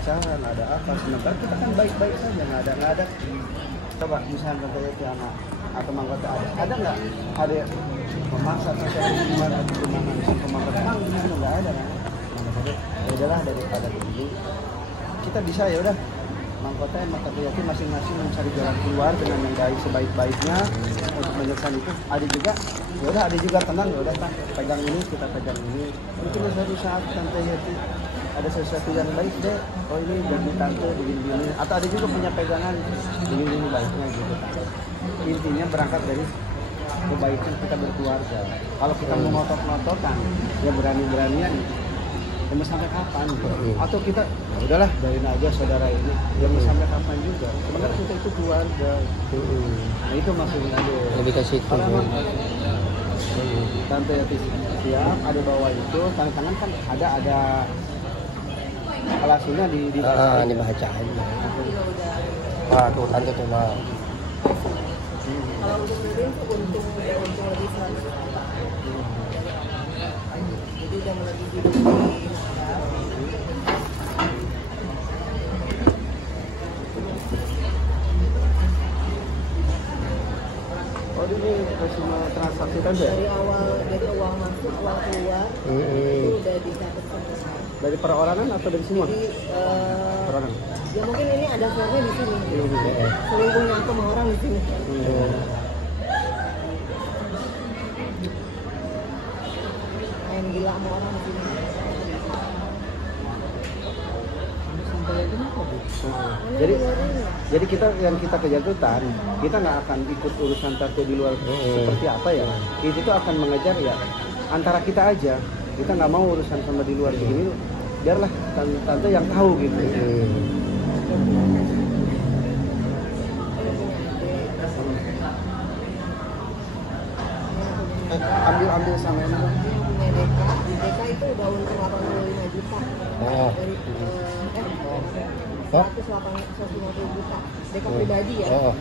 perpecahan, ada apa, sementara kita kan baik-baik saja, nggak ada. Coba misalnya contohnya si anak atau manggota ada nggak ada memaksa sosial gimana atau gimana misalnya manggota nggak ada kan? Ya udahlah daripada begini kita bisa ya udah Mangkota yang mata yakin masing-masing mencari jalan keluar dengan yang baik sebaik-baiknya untuk menyelesaikan itu. Ada juga, ya udah ada juga tenang, ya udah pegang ini kita pegang ini. Mungkin suatu saat tante Yati ada sesuatu yang baik deh. Oh ini jadi tante begini-begini. Atau ada juga punya pegangan begini-begini baiknya gitu. Intinya berangkat dari kebaikan kita berkeluarga. Kalau kita mau ngotot-ngototan, ya berani-beranian. Ya mau sampai kapan gitu. Atau kita ya udahlah dari aja saudara ini ya mau sampai kapan juga sebenarnya kita itu keluarga nah itu maksudnya lebih ke situ tante Yati siap ada bawa itu tangan kan ada alasinya dibacain wah tuh tante tuh mah kalau untuk Nudin untung lebih 100 jadi udah melebihi hidup ini semua transaksi kan ya? Dari awal, dari uang masuk, uang keluar itu udah dicatat semua. Dari perorangan atau dari semua? Jadi, perorangan? Ya mungkin ini ada formnya di sini. Selingkuhnya aku sama orang di sini. Main gila sama orang di sini. Jadi kita yang kita kejagutan, kita nggak akan ikut urusan tante di luar seperti apa ya. Itu tuh akan mengejar ya antara kita aja. Kita nggak mau urusan sama di luar begini. Biarlah tante yang tahu gitu. Ambil sama ini. DK itu udah untung 85 juta. Dari 150 juta DK pribadi ya.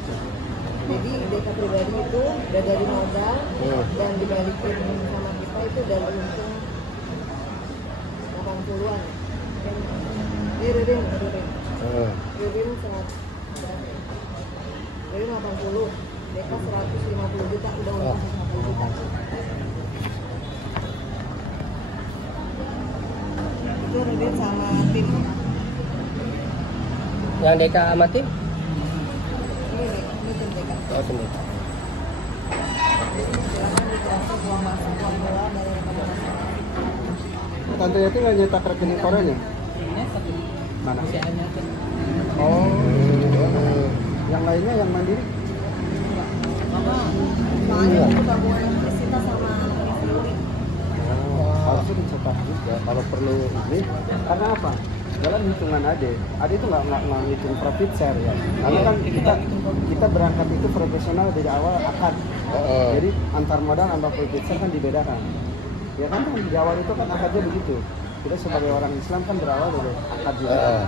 Jadi DK pribadi itu udah dari modal dan dibalikin sama kita itu udah untung 80-an. Ini Rudin sangat Rudin 80, DK 150 juta udah untung 150 juta. Itu Rudin sama tim. Yang Deka sama tim? Ini tim Deka. Oh, tim Deka. Silakan ditransfer uang masuk, uang keluar dari rekening. Tante Yati nggak nyetak rekening korannya? Mana? Oh, yang lainnya yang mandiri? Soalnya itu tabungan yang disita sama istri. Harusnya dicetak juga kalau perlu ini. Karena apa? Dalam hitungan ade itu nggak ngitung profit share ya. Karena kan kita berangkat itu profesional dari awal akad. Jadi antar modal sama profit share kan dibedakan. Ya kan di awal itu kan akadnya begitu. Kita sebagai orang Islam kan berawal dari akad juga.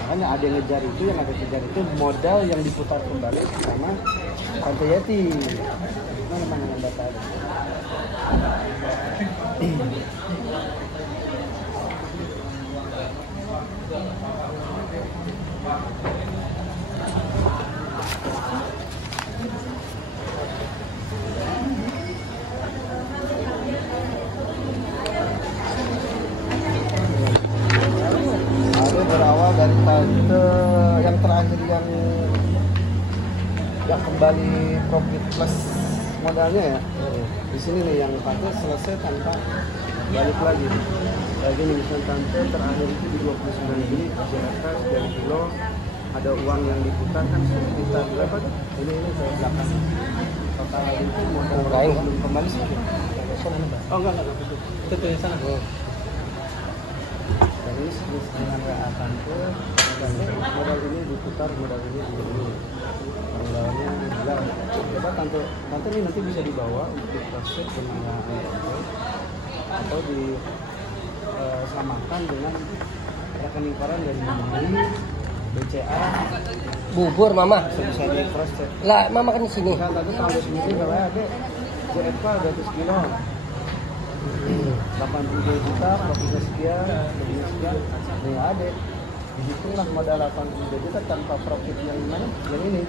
Makanya ada yang ngejar itu, yang ada kejar itu modal yang diputar kembali sama Tante Yati. Mana yang data ada? Berawal dari tante yang terakhir yang kembali profit plus modalnya ya. Di sini nih yang tante selesai tanpa balik lagi. Lagi nih misalnya tante terakhir itu di 29 Juli Jakarta 9 kilo ada uang yang diputar kan sekitar berapa tuh? Ini ke belakang. Total itu modal belum kembali sih. Oh enggak itu tuh yang sana. Jadi dengan WA tante modal ini diputar, modal ini modalnya enggak. Coba tante ini nanti bisa dibawa untuk diproses dengan atau disamakan dengan rekening koran dari Mandiri, BCA, bubur mama. Bisa di cross check. Lah mama kan di sini. Kan tadi tanggal sini berapa ada? JFK 200 kilo. 82 juta, profitnya sekian, lebihnya sekian, nggak ada. dihitunglah modal 83 juta tanpa profit yang mana? Yang ini.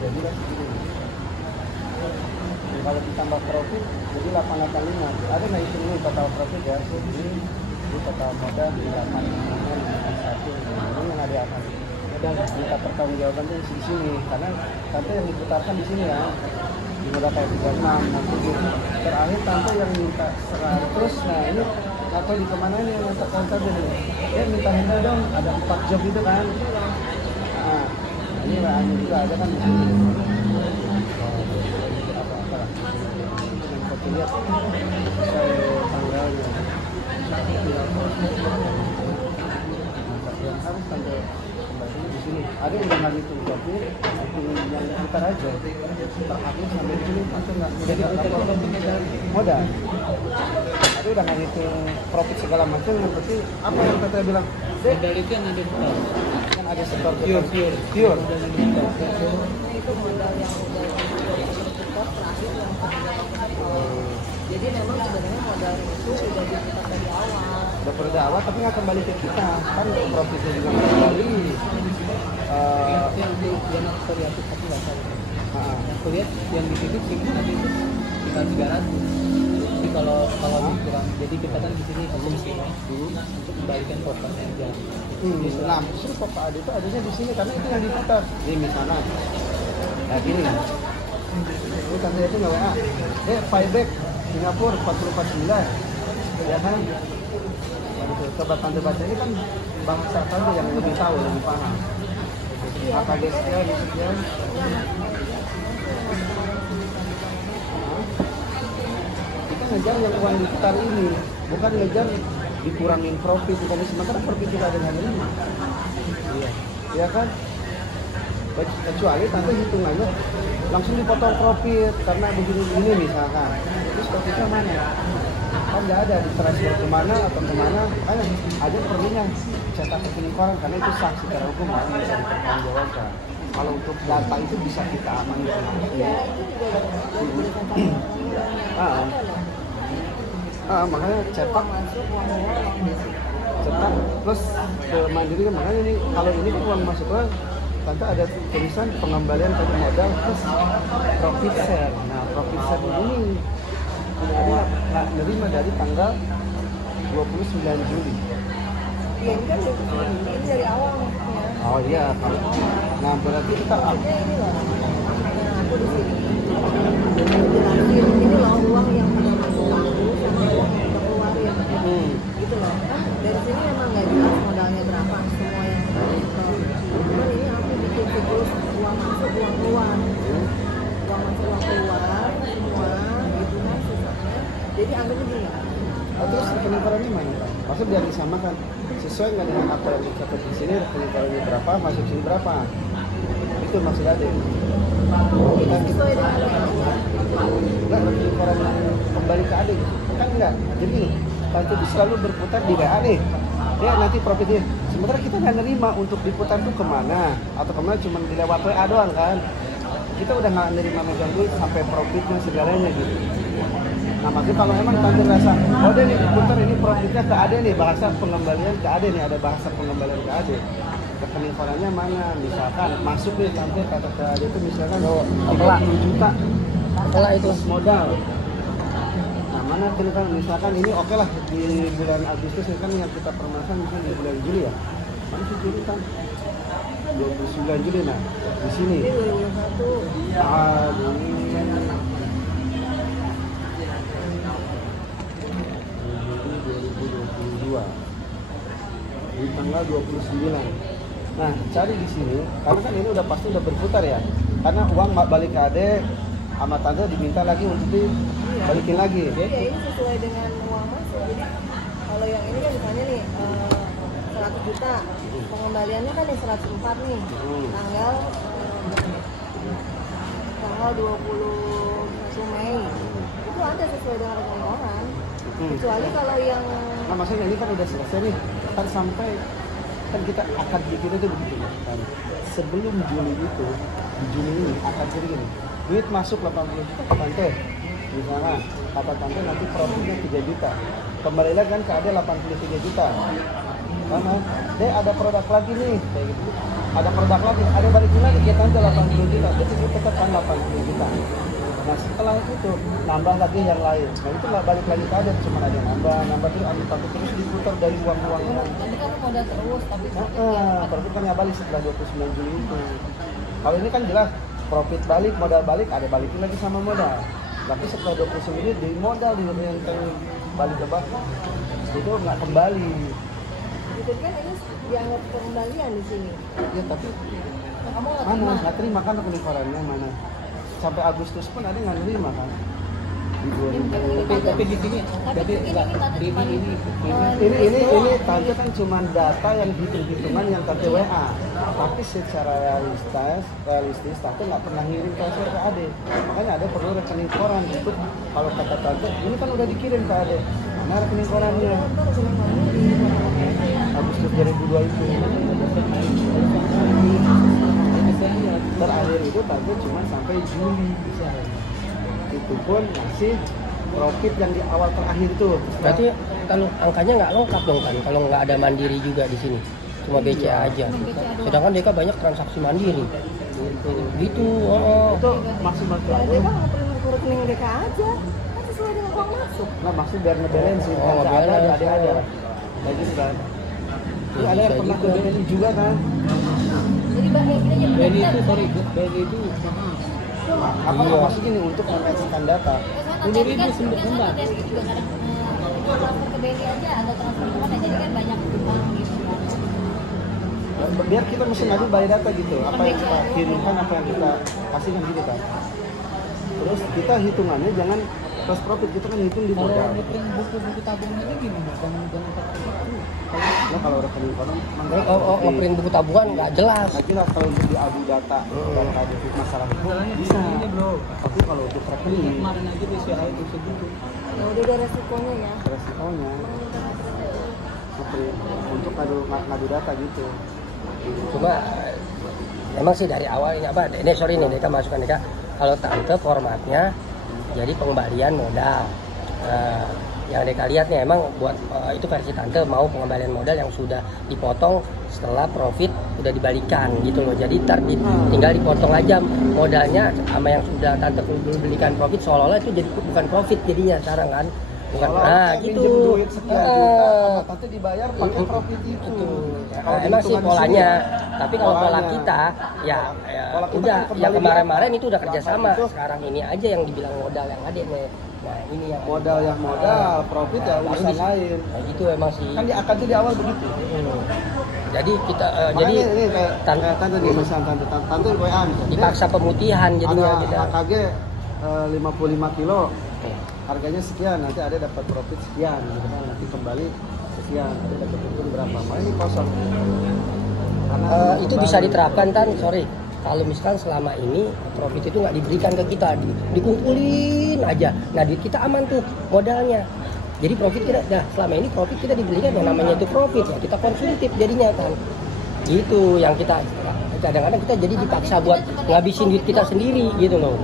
Jadilah segini. Kalau ditambah profit jadi 885. Ada nggak hitung ini total profit ya? Ini total modal di 885 ini yang ada akan minta pertanggungjawaban itu di sini karena tante yang diputarkan di sini ya di modal kayak 36 nanti terakhir tante yang minta 100. Nah ini atau di kemana nih yang minta tante nih dia minta handle dong ada 4 job itu kan. Nah ini bahannya juga ada kan di sini. Kita lihat sesuai tanggalnya yang harus tanda kembali di sini. Ada yang nggak hitung profit, hitung yang putar aja. Terakhir sampai di sini itu nggak jadi modal. Ada udah nggak hitung profit segala macam. Yang penting apa yang kita bilang? Modal itu yang ada Yang ada setor pure. itu modal yang udah diputar terakhir yang jadi memang sebenarnya modal itu sudah diputar dari awal. Udah pada awal tapi nggak kembali ke kita kan profitnya juga nggak kembali. Yang variatif tapi nggak tahu. Aku lihat yang di titik sih tadi itu tinggal 300. Jadi kalau dikurang, jadi kita kan di sini asumsi untuk kembalikan profit aja. Nah, justru Papa Ade itu adanya di sini karena itu yang diputar. Ini misalnya, nah gini, ini tante itu nggak WA, buyback Singapura 449, ya kan? Coba tante baca ini kan bahasa tante yang lebih tahu, lebih paham. Apa sekian. Kita ngejar yang uang diputar ini, bukan ngejar dikurangin profit, bukan sementara profit kita ada yang lima. Iya kan? Kecuali tante hitungannya langsung dipotong profit karena begini-begini misalkan. Terus profitnya mana? Kan nggak ada ditransfer kemana atau kemana, kan ada perlunya cetak rekening koran karena itu sah secara hukum kan bisa dipertanggungjawabkan. Kalau untuk data itu bisa kita amani. Makanya cetak plus ke mandiri kan makanya ini kalau ini kan uang masuknya tante ada tulisan pengembalian tadi modal plus profit share. Nah profit share ini nggak nerima dari tanggal 29 Juli. Iya ini kan ini dari awal maksudnya. Oh iya, nah berarti kita ini loh. Nah aku di sini jelasin ini loh uang yang udah masuk aku sama uang yang udah keluar yang gitu loh. Kan dari sini emang nggak jelas modalnya berapa semua yang udah disetor. Cuman ini aku bikin siklus uang masuk uang keluar, uang masuk uang keluar semua gitu kan sisanya. Jadi anggapnya gini. terus rekening korannya mana Pak? Maksud biar disamakan sesuai nggak dengan apa yang dicatat di sini rekening korannya berapa masuk sini berapa? Itu maksud Ade. Kita Sesuai dengan nggak rekening koran kembali ke Ade kan enggak. Jadi gini, tante itu selalu berputar di WA nih. Dia nanti profitnya. Sementara kita nggak nerima untuk diputar tuh kemana atau kemana cuma dilewat WA doang kan. Kita udah nggak nerima megang duit sampai profitnya segalanya gitu. Nah maksudnya kalau emang tante rasa, oh deh nih diputar ini profitnya ke Ade nih, bahasa pengembalian ke Ade nih, ada bahasa pengembalian ke Ade. Rekening korannya mana? Misalkan masuk nih tante kata ke Ade itu misalkan 30 juta. Setelah itu Modal. Nah mana kan misalkan ini oke lah di bulan Agustus kan yang kita permasalahan misalnya di bulan Juli ya. Mana sih Juli kan? 29 Juli nah di sini. ini 2021. Di tanggal 29. Nah, cari di sini karena kan ini udah pasti udah berputar ya. Karena uang balik ke Ade sama tante diminta lagi untuk dibalikin lagi. Iya ini sesuai dengan uang masuk. Jadi kalau yang ini kan misalnya nih 100 juta pengembaliannya kan nih 104 nih tanggal 21 Mei itu ada sesuai dengan rekening orang. Kecuali kalau yang Nah, maksudnya ini kan udah selesai nih. Kan sampai kan kita akan bikin itu begitu kan. Sebelum Juli itu, di Juni ini akan jadi gini. Duit masuk 80 juta ke tante. Misalnya kata tante nanti profitnya 3 juta. Kembali lagi kan ke ada 83 juta. Deh ada produk lagi nih, kayak gitu. Ada produk lagi, ada balikin lagi kita aja 80 juta, jadi itu tetap kan 80 juta. Nah setelah itu nambah lagi yang lain, nah itu balik lagi ke Adet, cuma ada yang nambah terus ambil tapi terus diputar dari uang-uang yang Nanti kan lu modal terus, tapi profitnya profit kan nggak balik setelah 29 Juli itu. Kalau ini kan jelas profit balik, modal balik, ada balikin lagi sama modal. Tapi setelah 29 di modal di yang balik ke bank itu nggak kembali. itu kan ini dianggap pengembalian di sini. Ya tapi Nah, kamu nggak mana terima. nggak terima kan pengeluarannya mana? Sampai Agustus pun ada nggak terima kan? Di 2000. Tapi di sini jadi enggak Ini tante kan cuma data yang hitung-hitungan yang tante WA, tapi secara realistis tante nggak pernah ngirim transfer ke Ade. Makanya ada perlu rekening koran untuk kalau kata tante ini kan udah dikirim ke Ade. Mana rekening korannya? Agustus 2002 itu. Terakhir itu tante cuma sampai Juli. Itu pun masih profit yang di awal terakhir itu. Berarti kalau angkanya nggak lengkap dong kan, kalau nggak ada mandiri juga di sini, cuma BCA aja. Sedangkan mereka banyak transaksi mandiri. Gitu. Oh. Itu maksimal Ya, itu. dia kan nggak perlu ke rekening mereka aja, kan sesuai dengan uang masuk. Nah maksud biar ngebalance sih. Oh, ada balance. ada. Kayak gitu kan. Ya, Ada yang bisa pernah ke juga. BNI juga kan. Jadi bahaya kita jadi BNI dokter. itu sorry, BNI itu mahal. Apa Iya. maksudnya nih untuk mengekskan data? Biasanya 10.000 kan untuk biasanya lembar. dari juga kadang transfer ke BNI aja atau transfer ke mana, jadi kan banyak uang gitu kan. Biar kita mesti ngadu by data gitu. Apa yang kita kirimkan, apa yang kita kasihkan gitu kan. Terus kita hitungannya jangan plus profit, kita kan hitung di Kalau modal. ngeprint buku-buku tabungan itu gimana? Jangan pakai itu. Nah kalau rekening koran Ngeprint buku tabungan nggak jelas. lagi lah kalau untuk diadu data defisit masalah hukum Masalahnya bisa. begini, bro. Tapi kalau untuk Ini rekening kemarin aja BCA itu segitu. Ya udah ada resikonya ya. resikonya untuk ngadu data gitu. Cuma memang sih dari awal ini apa? Ini sorry nih, Deka masukkan Deka. Kalau tante formatnya jadi pengembalian modal. Yang Deka lihat nih emang buat itu versi tante mau pengembalian modal yang sudah dipotong setelah profit udah dibalikan gitu loh. Jadi tinggal dipotong aja modalnya sama yang sudah tante belikan profit, seolah-olah itu jadi bukan profit jadinya sekarang kan. Bukan, Kalau nah saya gitu. minjem duit sekian juta, nanti dibayar pakai profit itu. Kalau Emang sih hitungan polanya, sini, tapi kalau pola polanya. kita ya Pola kita udah kan kembali yang di kemarin-kemarin atas. itu udah kerjasama. Itu Sekarang ini aja yang dibilang modal yang ada nih. Nah ini yang modal yang modal, profit ya Baru urusan di- lain. Nah, gitu emang sih. Kan di akad di awal begitu. Jadi kita Makanya jadi ini kayak tan- tante nih misalnya tante WA misalnya. dipaksa pemutihan jadinya Ada kita. AKG 55 kilo. Harganya sekian, nanti ada dapat profit sekian, gitu kan. Nanti kembali sekian, ada dapat untung berapa. Makanya ini kosong. Karena Itu bisa diterapkan kan, sorry. Kalau misalkan selama ini profit itu nggak diberikan ke kita, dikumpulin aja. Nah duit kita aman tuh modalnya. Jadi profit kita, nah selama ini profit kita diberikan yang namanya itu profit ya kita konsumtif jadinya kan. Gitu yang kita kadang-kadang kita jadi dipaksa buat ngabisin duit kita sendiri gitu loh.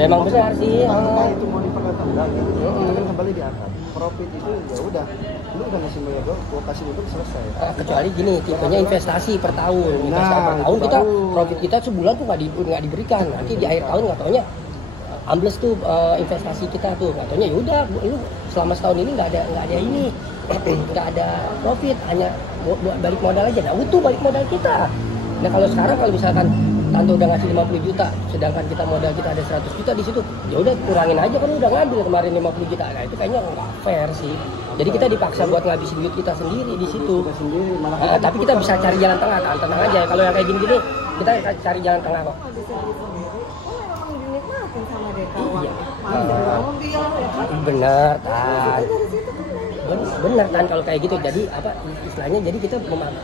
Memang benar sih. Tanpa itu mau diperkatakan enggak gitu. Kita kan kembali di akad. Profit itu ya udah, lu udah ngasih bayar gua kasih untung selesai. Kecuali gini tipenya investasi per tahun. Investasi per Nah, tahun itu kita baru. profit kita sebulan tuh nggak diberikan. Nanti di akhir tahun nggak taunya ambles tuh investasi kita tuh nggak taunya yaudah lu selama setahun ini nggak ada ini nggak ada profit, hanya balik modal aja. Nah utuh balik modal kita. Nah kalau sekarang kalau misalkan tante udah ngasih 50 juta sedangkan kita modal kita ada 100 juta di situ, ya udah kurangin aja kan udah ngambil kemarin 50 juta. Nah itu kayaknya nggak fair sih. Jadi kita dipaksa buat ngabisin duit kita sendiri di situ. Kita sendiri malah Tapi kita bisa cari jalan tengah kan, tenang aja. Kalau yang kayak gini-gini kita cari jalan tengah kok. Nggak bisa beli sendiri. Oh memang dinikmatin sama Deka uang. Iya. Masih mobil ya kan. Bener kan. Dari situ kan Bener kan kalau kayak gitu. Jadi apa istilahnya? Jadi kita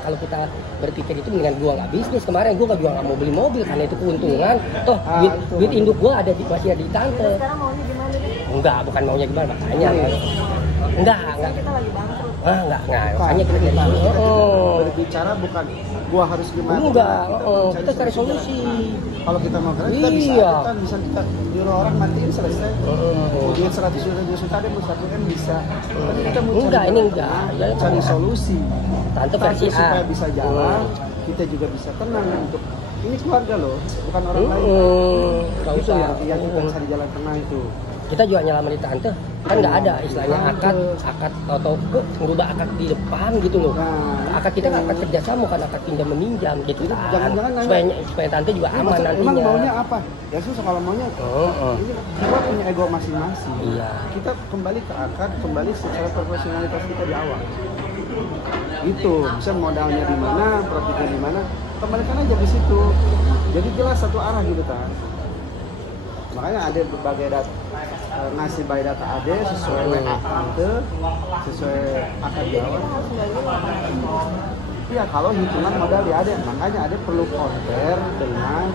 kalau kita berpikir itu dengan gua nggak bisnis kemarin gua nggak mau beli mobil karena itu keuntungan. Toh duit induk gua masih ada di tante. sekarang maunya gimana deh? Enggak, bukan maunya gimana makanya. Enggak. Kita lagi bangkrut. Enggak. Makanya kita jadi berbicara bukan gua harus gimana. enggak. Kita Kita cari solusi. Kalau kita mau keren, kita bisa Iya. kan bisa kita nyuruh orang matiin selesai. Mau duit 100 juta dia mau 1 M bisa. Tapi kita mau Enggak, cari ini jalan enggak. tengah, Jalan cari tengah. solusi. Tante Tante versi A. supaya bisa jalan, kita juga bisa tenang untuk ini keluarga loh, bukan orang lain. Nggak Itu usah. yang kita cari jalan tengah itu. Kita juga nyelamatin tante, kan nggak ada istilahnya akad atau merubah akad di depan gitu loh. Nah, Akad kita kan akad kerjasama, bukan akad pinjam meminjam gitu kan. Jangan-jangan Supaya tante juga Ini aman maksud- nantinya. Emang maunya apa? Ya susah kalau maunya. Ini kita punya ego masing-masing. Iya. Kita kembali ke akar, kembali secara profesionalitas kita di awal. Itu, bisa modalnya di mana, profitnya di mana, kembalikan aja ke situ. Jadi jelas satu arah gitu kan. Makanya ada berbagai data, ngasih by data ada sesuai WA tante, sesuai akar di awal. Iya, kalau hitungan modal dia ada, makanya ada perlu compare dengan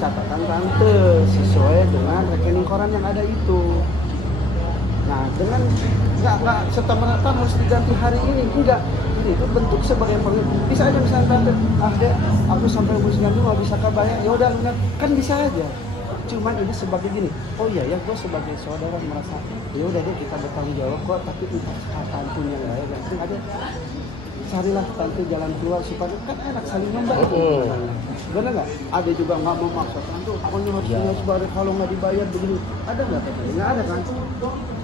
catatan tante sesuai dengan rekening koran yang ada itu. Nah, dengan nggak serta-merta harus diganti hari ini, enggak. Ini itu bentuk sebagai pengen. Bisa aja misalnya tante, dek, aku sampai umur 90 nggak bisa bayar, ya udah lunak, kan bisa aja. Cuman ini sebagai gini, oh iya ya, gue sebagai saudara merasa, ya udah deh kita bertanggung jawab kok, tapi entah kapan pun yang lain, yang penting ada. Carilah tante jalan keluar supaya kan enak saling membantu. Bener nggak? Ada juga nggak mau maksa tante, pokoknya harus bayar kalau nggak dibayar begini. Ada nggak tante? Nggak ada kan?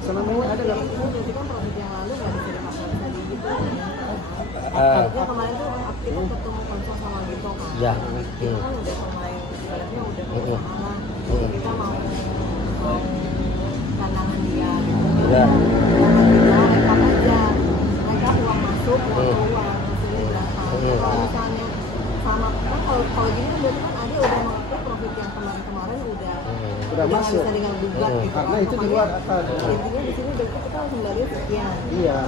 Selama ini ada nggak? Jadi kan profit yang lalu nggak bisa dimakan tadi gitu. Ah. Ya kemarin tuh kita ketemu konsul sama gitu kan. Ya. Kita kan udah mulai, ibaratnya udah bermasalah. Kita mau pandangan dia gitu. Iya. Kita rekap aja. Rekap uang masuk, uang keluar, hasilnya berapa. Kalau misalnya sama kan kalau gini berarti kan Ade udah mengaku profit yang kemarin udah masuk. bisa dengan gugat gitu. Karena itu di luar akal. Intinya di sini berarti kita harus kembali sekian. Iya.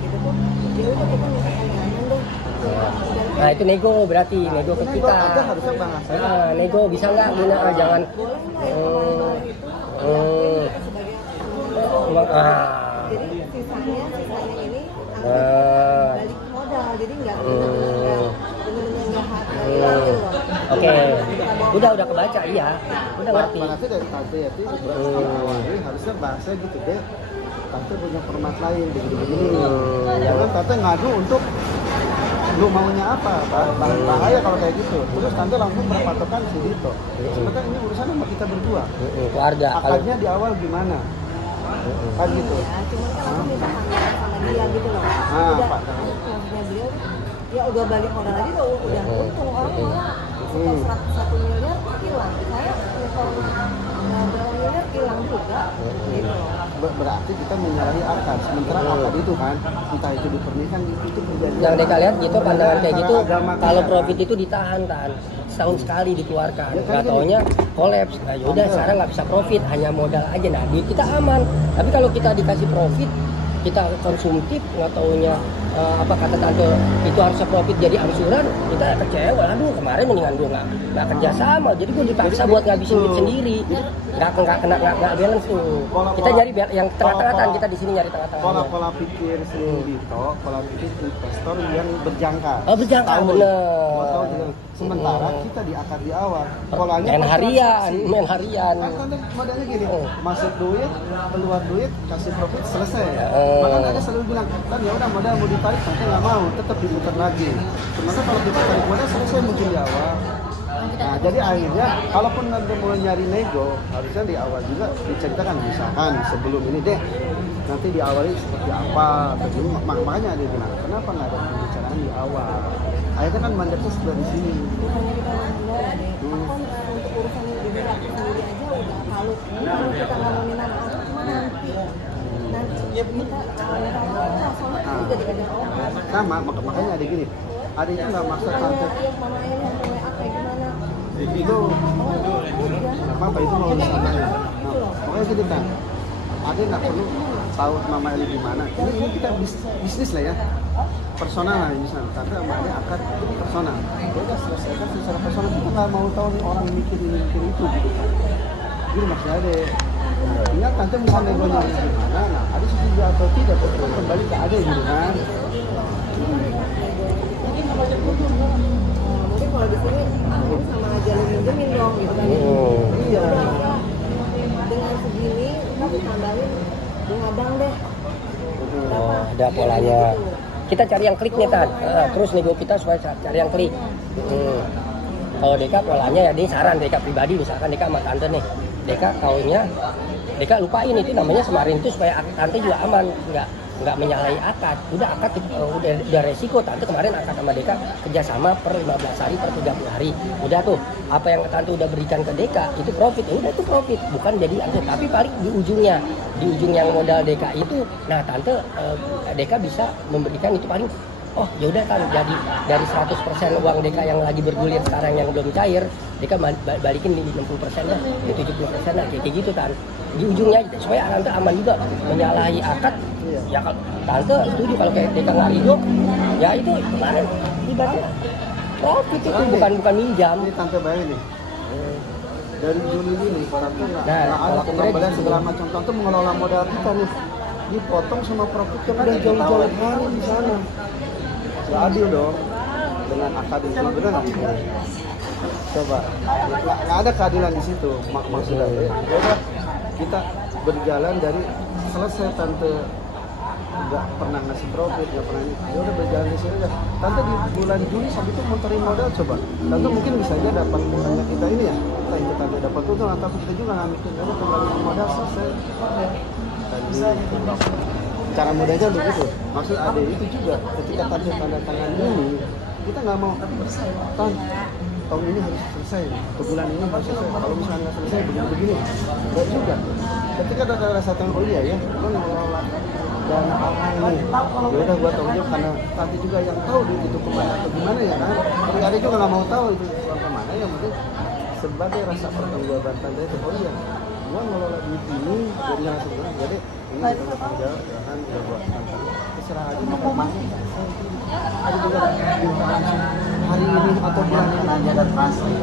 Gitu tuh. Ya udah kita minta kalian deh. Nah itu nego berarti, nego ke kita. Ada harusnya bahasa. Nah, nego bisa nggak guna jangan. Boleh nggak ya kemarin itu sebagai jadi sisanya ini balik modal jadi nggak benar-benar nggak hilang gitu loh. Oke, udah kebaca iya, udah ngerti. Berarti dari tante ya, ini harusnya bahasa gitu deh. Tante punya format lain begini-begini. Jangan tante ngadu untuk lu maunya apa, bahaya kalau kayak gitu. Terus tante langsung berpatokan si Dito. Sementara ini urusan sama kita berdua. Keluarga. Kalau Akadnya di awal gimana? Kan gitu. Ya, cuman kan aku minta pandangan sama dia gitu loh. Udah, maksudnya beliau ya udah balik modal aja udah untung orang malah setelah 1 miliar hilang. Saya kalau berapa miliar hilang juga gitu loh. Berarti kita menyalahi akad. Sementara akad itu kan, entah itu di pernikahan itu perjanjian. yang mereka lihat gitu pandangan kayak gitu, Agama kalau kita, profit kan? itu ditahan setahun sekali dikeluarkan. Ya, kan Nggak gini. taunya kolaps. Nah, yaudah sekarang nggak bisa profit, hanya modal aja. Nah, duit kita aman. Tapi kalau kita dikasih profit, kita konsumtif, nggak taunya apa kata tante itu harusnya profit jadi angsuran, kita kecewa. Aduh kemarin mendingan gue nggak kerja sama, jadi gue dipaksa buat ngabisin duit sendiri, nggak balance tuh. Kita nyari yang tengah-tengah, kita di sini nyari tengah-tengah. Pola pikir si Dito, pola pikir investor yang berjangka. Oh, berjangka, Setahun. bener. Dua tahun, 3 tahun. Sementara kita di akad di awal. Polanya Main per harian, transaksi. main harian. Kan tante modalnya gini, masuk duit, keluar duit, kasih profit, selesai. Oh. Makanya ada selalu bilang, kan ya udah modal mau ditarik, nanti nggak mau, tetap diputar lagi. Sementara kalau kita tarik modal selesai mungkin di awal. Nah, jadi akhirnya, kalaupun nanti mau nyari nego, harusnya di awal juga diceritakan, misalkan sebelum ini deh, nanti diawali seperti apa, atau makanya ada bilang, kenapa nggak ada pembicaraan di awal? Akhirnya kan mandatnya sudah di sini. Bukannya kita menghindar ya deh. Aku kan untuk urusan yang diri aku sendiri aja udah kalut. Kalau kita nggak mau minta maaf, cuma nanti kita minta maaf sama kan juga dikasih obat. Sama, makanya ada gini, ada itu nggak maksa tante. Yang mama ini yang WA kayak gimana? Itu nggak apa-apa, itu mau urusan lain. Nah, pokoknya gini kan, ada nggak perlu tahu mama Eli gimana. Ini kita bisnis lah ya, personal lah misalnya. Tante sama Ade akad personal. Udah selesaikan secara personal. Kita nggak mau tahu nih orang mikir ini mikir itu gitu kan. Jadi maksudnya Ade. Ingat tante misalnya negonya gimana, nah ada setuju atau tidak, itu kan kembali ke Ade gitu kan. sini ini sama aja lu minjemin dong gitu kan. Iya. Udah, dengan segini kita ditambahin bungadang deh. Oh, ada polanya. Kita cari yang klik nih Tan. Terus nego kita supaya cari yang klik. Kalau Deka polanya ya, dia saran Deka pribadi, misalkan Deka sama tante nih, Deka kawinnya, Deka lupain itu namanya semarin itu supaya tante juga aman, nggak menyalahi akad. Udah akad udah resiko, tante kemarin akad sama Deka kerjasama per 15 hari per 30 hari. Udah tuh apa yang tante udah berikan ke Deka itu profit, udah itu profit, bukan jadi akad. Tapi paling di ujung yang modal Deka itu, nah tante Deka bisa memberikan itu paling. Oh yaudah kan, jadi dari 100% uang Deka yang lagi bergulir sekarang yang belum cair, Deka balikin di 60% lah, di 70% lah, kayak gitu Tan. Di ujungnya supaya tante aman juga, menyalahi akad. Ya kalau tante setuju kalau kayak Deka nggak ridho, ya itu kemarin ibaratnya profit itu bukan minjam. Ini tante bayar nih. Dari Juli ini tante nggak ada kalau pengembalian segala macam. Tante mengelola modal kita nih, dipotong sama profit yang udah jauh-jauh hari di sana. Gak adil dong dengan akad itu, bener nggak? Coba, nggak ada keadilan di situ. Maksudnya, ya kita berjalan dari selesai tante nggak pernah ngasih profit, nggak pernah ini, ya udah berjalan di sini aja. Tante di bulan Juli sampai itu muterin modal, coba. Tante mungkin bisa aja dapat hanya kita ini ya, kita itu tante dapat tuh, tapi kita juga nggak mikir, ada kembali modal selesai. Cara mudahnya begitu. Maksud ada itu juga ketika tante tanda tangan ini, kita nggak mau tahun ini harus selesai, ke bulan ini harus selesai. Kalau misalnya nggak selesai begini, nggak juga. Ketika ada rasa tahu, oh iya ya, lo ngelola dana orang ini, ya udah gua tahu aja karena tante juga yang tahu duit itu kemana atau gimana ya kan. Tapi ada juga nggak mau tahu itu uang kemana, yang penting sebagai rasa pertanggungjawaban tante itu, oh iya, gua ngelola duit ini jadi langsung bilang, jadi ini kita tanggung jawab, jangan udah buat tante terserah aja mau masuk. Ada juga minta langsung hari ini atau bulan ini aja dan pasti.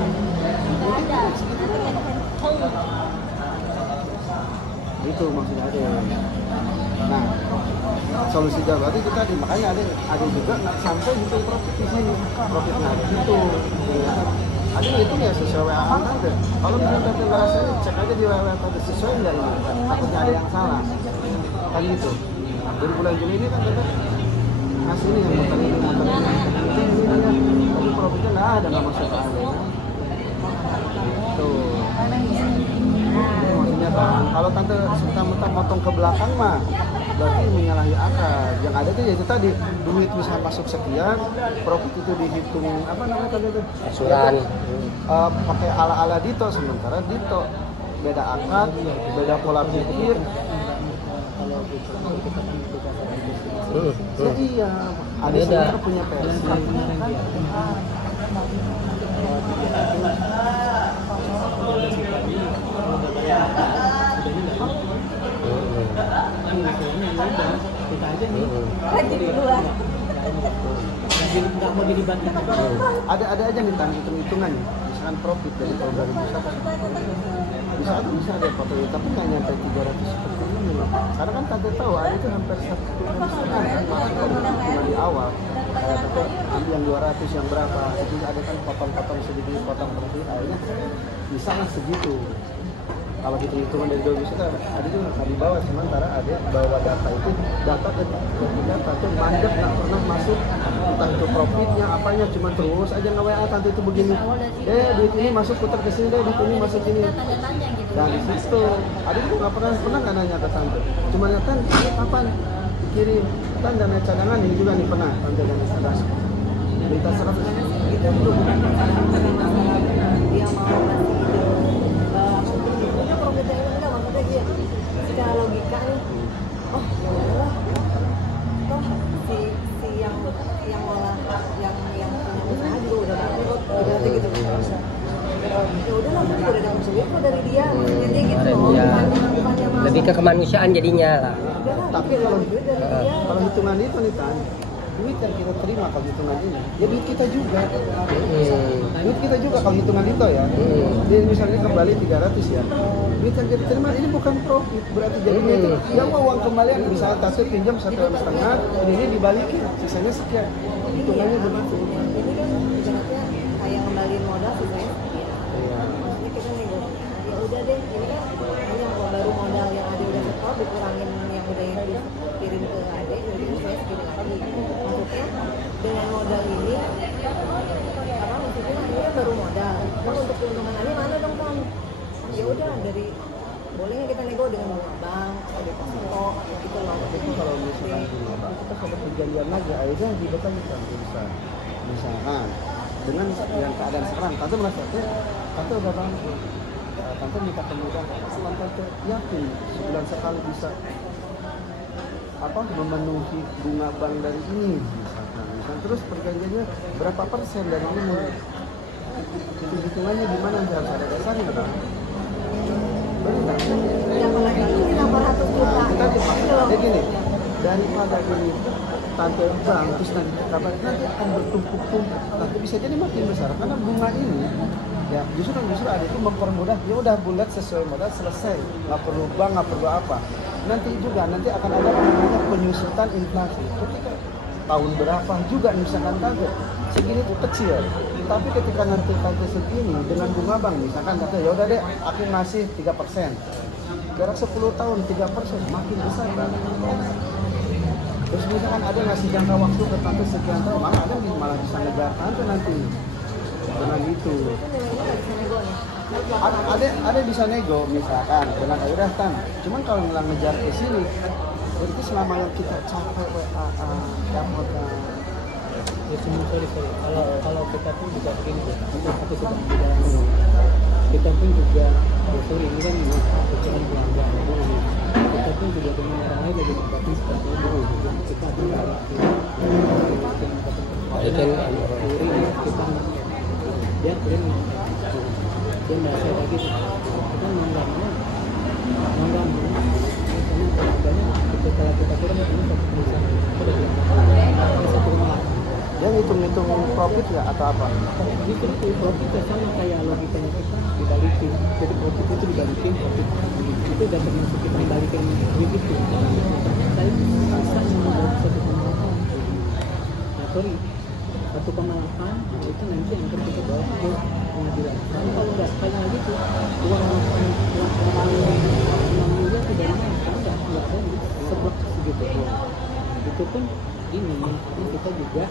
Itu maksudnya ada. Nah, solusi berarti kita makanya ada juga nggak sampai hitung profit di sini, profitnya ada itu. Ada itu ya sesuai aman tante. Kalau misalnya tante ngerasa ini cek aja di WA tante sesuai nggak ini, takutnya ada yang salah. Kan gitu. Dari bulan Juli ini kan tante ngasih ini yang motor ini, tapi profitnya nggak ada, nggak masuk ke ada. Tuh. Jadi maksudnya kalau tante serta-merta motong ke belakang mah berarti menyalahi akad. Yang ada tuh yaitu tadi duit bisa masuk sekian, profit itu dihitung apa namanya tadi itu? Asuran. Pakai ala-ala Dito, sementara Dito beda akad, beda pola pikir. Iya, ada sebenarnya punya versi. Kita aja nih nggak mau dilibatkan. Ada aja nih hitung-hitungan nih, misalkan profit dari tahun 2001 bisa ada foto itu, tapi nggak nyampe 300 seperti ini. Karena kan tante tahu ada itu hampir 1,5 kan masuk cuma di awal. Kayak tante ambil yang 200 yang berapa, itu ada kan potong-potong sedikit, potong profit, akhirnya bisa lah segitu. Kalau hitung-hitungan dari 2001 ada juga nggak dibawa, sementara ada bawa data itu, data tuh mandek nggak pernah masuk, entah itu profitnya apanya, cuma terus aja nge-WA tante itu begini, duit ini masuk putar ke sini, duit ini masuk sini. Dan di situ ada juga nggak pernah nggak nanya ke tante, cuma nyata ini kapan dikirim, kan dana cadangan ini juga nih pernah tante dana cadangan minta 100 itu dulu bukan dia mau profitnya ini enggak, maksudnya dia secara logika nih, oh ya udahlah, toh si yang olah yang punya usaha juga udah bangkrut, berarti gitu. Ya udahlah, aku udah dapat duit kok dari dia, maksudnya dia gitu loh, bukannya Lebih ke kemanusiaan jadinya lah. Tapi kalau hitungan itu nih Tan, duit yang kita terima kalau hitungan ini, ya duit kita juga. Duit kita juga kalau hitungan itu ya. Jadi misalnya kembali 300 ya. Duit yang kita terima ini bukan profit, berarti jadinya itu yang mau uang kembalian bisa tasnya pinjam 1,5, ini dibalikin, sisanya sekian. Hitungannya begitu. ini kan ibaratnya kayak ngembaliin modal sih saya. Iya. Maksudnya kita nego, ya udah deh, ini kan hanya baru modal yang ada udah setor dikurangin yang udah yang dikirim ke adik, jadi saya segini lagi. Maksudnya dengan modal ini apa maksudnya ini kan baru modal, kan untuk keuntungan adik mana dong kan? Ya udah dari boleh nggak kita nego dengan bunga bank atau deposito gitu loh. Tapi kalau misalkan bunga bank kita sudah perjanjian lagi, akhirnya juga kan bisa. Misalkan dengan yang keadaan sekarang, tante merasa tuh, tante udah bantu, tante minta kemudahan, asal tante yakin sebulan sekali bisa apa memenuhi bunga bank dari ini, misalkan terus perjanjiannya berapa persen dari ini, hitungannya gimana harus ada dasarnya kan? Benar nggak? Yang lagi ini 800 juta. Kita dipaksa, jadi gini, daripada ini tante bank terus nanti akan bertumpuk-tumpuk, nanti bisa jadi makin besar karena bunga ini ya justru ada itu mempermudah, ya udah bulat sesuai modal selesai, nggak perlu bank, nggak perlu apa. Nanti akan ada namanya penyusutan inflasi ketika tahun berapa juga misalkan tante segini itu kecil, tapi ketika nanti tante segini dengan bunga bank misalkan tante ya udah deh aku ngasih 3%, jarak 10 tahun 3% makin besar kan. Terus misalkan ada ngasih jangka waktu ke tante sekian tahun, malah bisa ngejar tante nanti dengan itu. Ada bisa nego misalkan dengan udah tan. Cuman kalau ngejar ke sini, berarti selama yang kita capai WA dapat Ya sorry. Kalau kita pun juga begini ya, aku sudah di dalam ini. Kita pun juga, ya sorry ini kan pikiran pelanggan. Kita pun juga dengan orang lain lebih mendapatkan seperti itu. Kita pun kita dia keren dia merasa kayak gitu. Kita menganggapnya setelah kita kurang ini satu tulisan kita udah satu rumah. dia ngitung profit nggak atau apa? Itu profit sama kayak logikanya kita dibalikin. Jadi profit itu dibalikin, profit itu udah termasuk kita dibalikin duit itu. Saya bisa membuat 1,8. Nah sorry, 1,8 itu nanti yang akan kita bawa ke pengadilan. Tapi kalau nggak kayak gitu, uang miliar tidak naik, karena nggak ada seblok segitu. Itu pun ini kita juga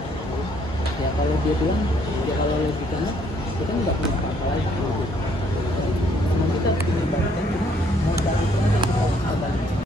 ya kalau dia bilang ya kalau logikanya kita nggak punya apa-apa lagi nanti kita ingin balikan cuma modal itu aja kita balik.